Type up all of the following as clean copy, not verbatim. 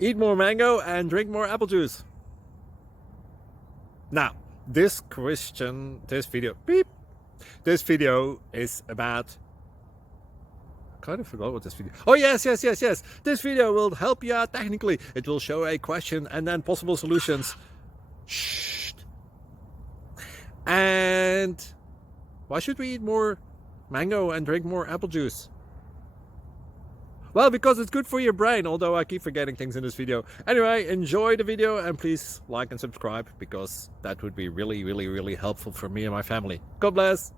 Eat more mango and drink more apple juice. Now, this video is about, kind of forgot what this video. Oh, yes. This video will help you out technically. It will show a question and then possible solutions. Shh. And why should we eat more mango and drink more apple juice? Well, because it's good for your brain, although I keep forgetting things in this video. Anyway, enjoy the video and please like and subscribe, because that would be really helpful for me and my family. God bless!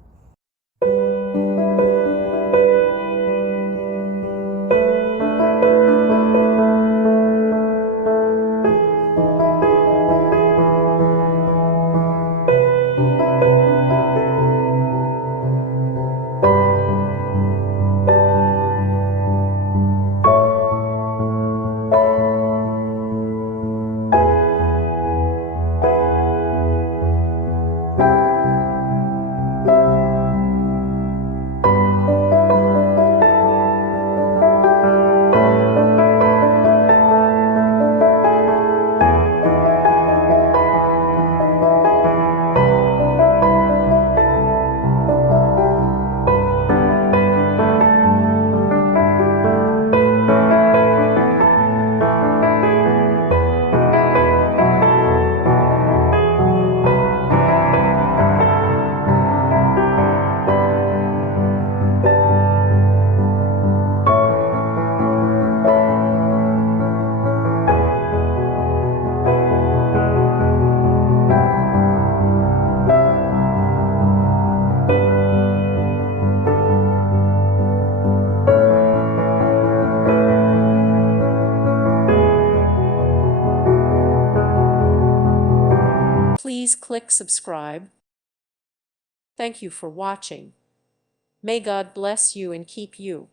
Please click subscribe. Thank you for watching. May God bless you and keep you.